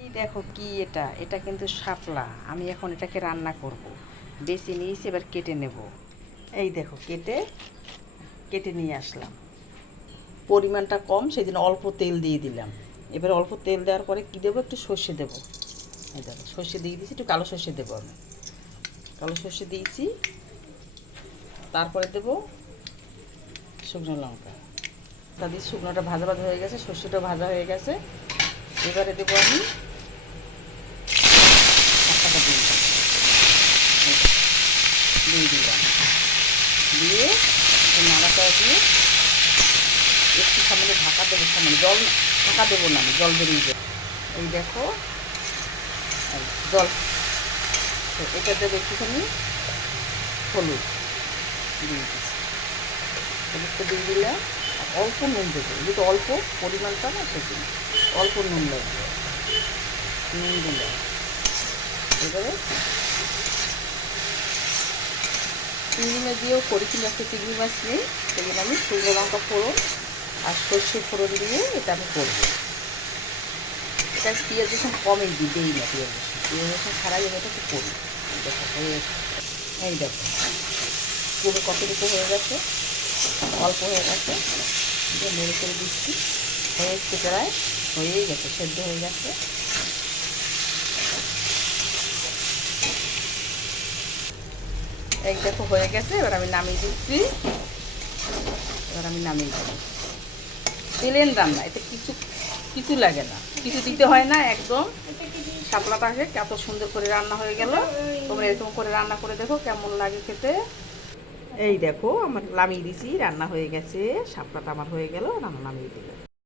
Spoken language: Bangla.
এই দেখো কি এটা, এটা কিন্তু শাপলা। আমি এখন এটাকে রান্না করব। বেছে নিয়েছি, এবার কেটে নেব। এই দেখো কেটে কেটে নিয়ে আসলাম। পরিমাণটা কম, সেই জন্য অল্প তেল দিয়ে দিলাম। এবার অল্প তেল দেওয়ার পরে কী দেবো, একটু সর্ষে দেবো। এই দেখো সর্ষে দিয়ে দিয়েছি, একটু কালো সর্ষে দেবো। আমি কালো সর্ষে দিয়েছি। তারপরে দেবো শুকনো লঙ্কা। তাদের শুকনোটা ভাজা ভাজা হয়ে গেছে, সর্ষেটাও ভাজা হয়ে গেছে। এবারে দেবো আমি একটা দিয়ে দিলাম। দিয়ে নাড়াটা দিয়ে একটু সামনে ঢাকা দেবো। সামনে জল, ঢাকা দেবো না, আমি জল বেরিয়ে যাবে। এই দেখো জল। তো এটা দেবো একটুখানি হলুদ দিয়ে দিচ্ছি। হলুদটা দিয়ে দিলাম। আর অল্প নুন দেবো, যেহেতু অল্প পরিমাণটা না, সেজন্য অল্প নুন লাগবে। নুন দিলাম। এবারে চিংড়ি মাছ দিয়েও করি, কিন্তু আজকে চিংড়ি মাছ নেই, সেই জন্য আমি শুকনো লঙ্কা ফোড়ন আর সর্ষে ফোড়ন দিয়ে এটা আমি করবো। এটা পেঁয়াজ রসুন কমই দিই না, পেঁয়াজ রসুন ছাড়াই আমি এটা একটু করি। দেখো হয়ে এই দেখো পুরো কতটুকু হয়ে গেছে, অল্প হয়ে গেছে। দিয়ে নেড়ে করে দিচ্ছি। হয়ে এসছে প্রায়, হয়েই গেছে, সেদ্ধ হয়ে গেছে। এই দেখো হয়ে গেছে, এবার আমি নামিয়ে দিচ্ছি। এবার আমি নামিয়ে দিই। প্লেন রান্না, এতে কিছু কিছু লাগে না, কিছু দিতে হয় না একদম। শাপলাটা আসে কত সুন্দর করে রান্না হয়ে গেল। তোমরা এরকম করে রান্না করে দেখো কেমন লাগে খেতে। এই দেখো আমার নামিয়ে দিছি, রান্না হয়ে গেছে। শাপলাটা আমার হয়ে গেল, নামিয়ে দিলাম।